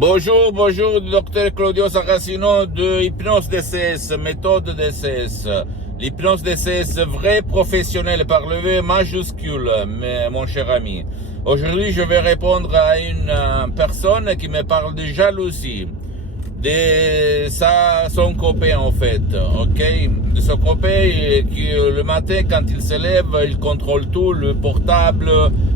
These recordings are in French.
Bonjour, bonjour, docteur Claudio Saracino de Hypnose DCS, méthode DCS. L'hypnose DCS vrai professionnel par le V majuscule, mon cher ami. Aujourd'hui, je vais répondre à une personne qui me parle de jalousie. De son copain en fait, ok, de son copain qui le matin quand il se lève, il contrôle tout, le portable,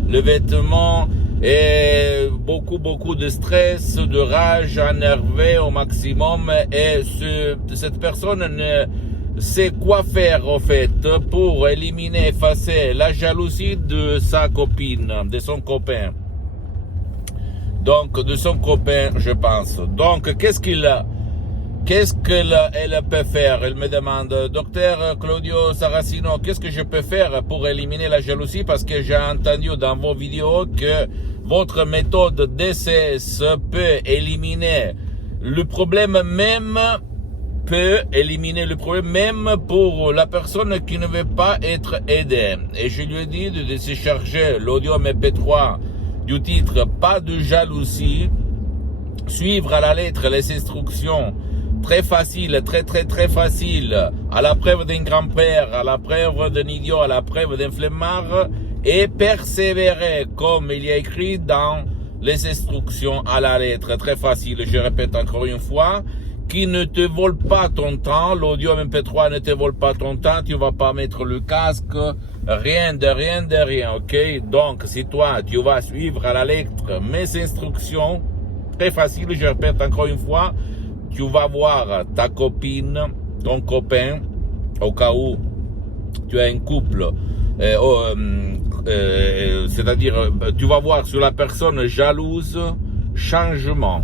le vêtement, et beaucoup de stress, de rage, énervé au maximum, et cette personne ne sait quoi faire en fait pour éliminer, effacer la jalousie de sa copine, de son copain. Donc, de son copain, je pense. Donc, qu'est-ce qu'elle peut faire? Elle me demande, docteur Claudio Saracino, qu'est-ce que je peux faire pour éliminer la jalousie? Parce que j'ai entendu dans vos vidéos que votre méthode DCS peut éliminer le problème même, pour la personne qui ne veut pas être aidée. Et je lui ai dit de se charger l'audio MP3 du titre Pas de jalousie, suivre à la lettre les instructions, très facile, très facile, à la preuve d'un grand-père, à la preuve d'un idiot, à la preuve d'un flemmard, et persévérer comme il y a écrit dans les instructions à la lettre, très facile, je répète encore une fois, qui ne te vole pas ton temps, l'audio MP3 ne te vole pas ton temps, tu vas pas mettre le casque, rien de rien, ok? Donc, si toi, tu vas suivre à la lettre mes instructions, très facile, je répète encore une fois, tu vas voir ta copine, ton copain, au cas où tu as un couple, c'est-à-dire, tu vas voir sur la personne jalouse, changement,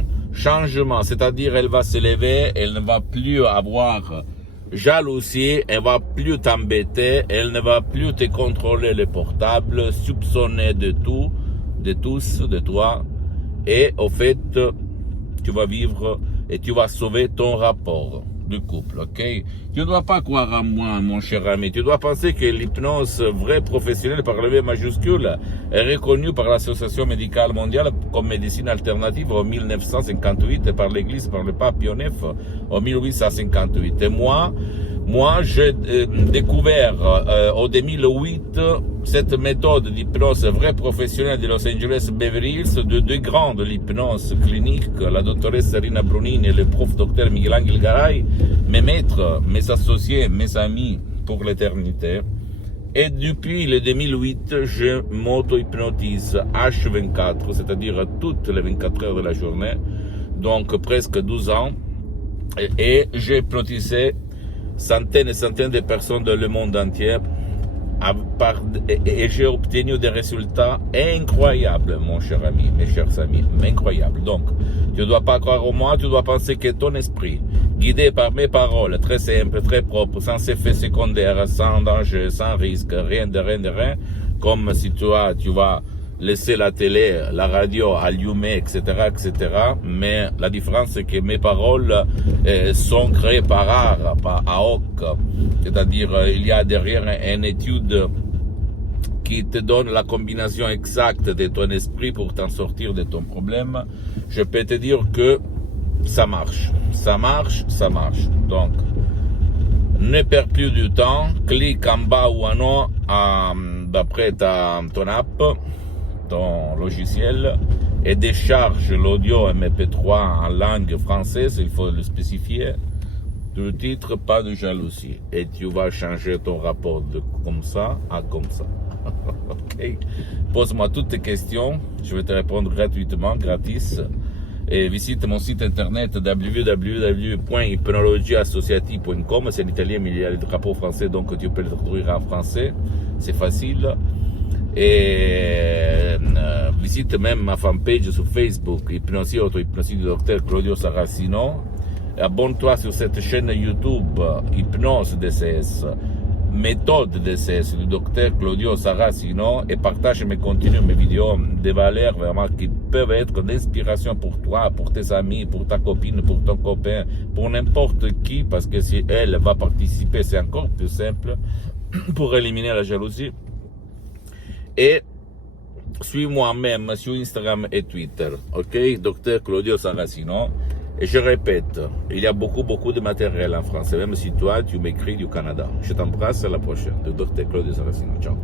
c'est-à-dire elle va se lever, elle ne va plus avoir jalousie, elle va plus t'embêter, elle ne va plus te contrôler le portable, soupçonner de tout, de tous, de toi, et au fait, tu vas vivre et tu vas sauver ton rapport du couple, ok? Tu ne dois pas croire à moi, mon cher ami. Tu dois penser que l'hypnose vraie professionnelle par le V majuscule est reconnue par l'Association médicale mondiale comme médecine alternative en 1958 et par l'Église, par le pape Pie IX en 1858. Et moi, j'ai découvert en 2008 cette méthode d'hypnose vraie professionnelle de Los Angeles Beverly Hills de deux grands de l'hypnose clinique, la doctoresse Rina Brunini et le prof docteur Miguel Angel Garay, mes maîtres, mes associés, mes amis pour l'éternité. Et depuis le 2008, je m'auto-hypnotise H24, c'est-à-dire toutes les 24 heures de la journée, donc presque 12 ans, et j'ai hypnotisé centaines et centaines de personnes dans le monde entier et j'ai obtenu des résultats incroyables, mon cher ami, mes chers amis, incroyables. Donc, tu ne dois pas croire en moi, tu dois penser que ton esprit, guidé par mes paroles, très simples, très propres, sans effet secondaire, sans danger, sans risque, rien de rien, comme si tu vas laisser la télé, la radio allumée, etc., mais la différence c'est que mes paroles sont créées par art, par hoc, c'est-à-dire il y a derrière une étude qui te donne la combinaison exacte de ton esprit pour t'en sortir de ton problème. Je peux te dire que ça marche. Donc, ne perds plus du temps, clique en bas ou en haut d'après ton app, ton logiciel, et décharge l'audio MP3 en langue française, il faut le spécifier, du titre Pas de jalousie, et tu vas changer ton rapport de comme ça à comme ça. Ok? Pose-moi toutes tes questions, je vais te répondre gratuitement, gratis, et visite mon site internet www.hypnologieassociative.com, c'est en italien mais il y a le drapeau français donc tu peux le traduire en français, c'est facile. Et visite même ma fanpage sur Facebook, Hypnosie Auto-Hypnosie du docteur Claudio Saracino. Abonne-toi sur cette chaîne YouTube, Hypnose DCS, méthode DCS du docteur Claudio Saracino, et partage mes contenus, mes vidéos de valeurs vraiment qui peuvent être d'inspiration pour toi, pour tes amis, pour ta copine, pour ton copain, pour n'importe qui, parce que si elle va participer, c'est encore plus simple pour éliminer la jalousie. Et suis-moi même sur Instagram et Twitter, ok? Docteur Claudio Saracino. Et je répète, il y a beaucoup de matériel en français, même si toi, tu m'écris du Canada. Je t'embrasse, à la prochaine. Le docteur Claudio Saracino. Ciao.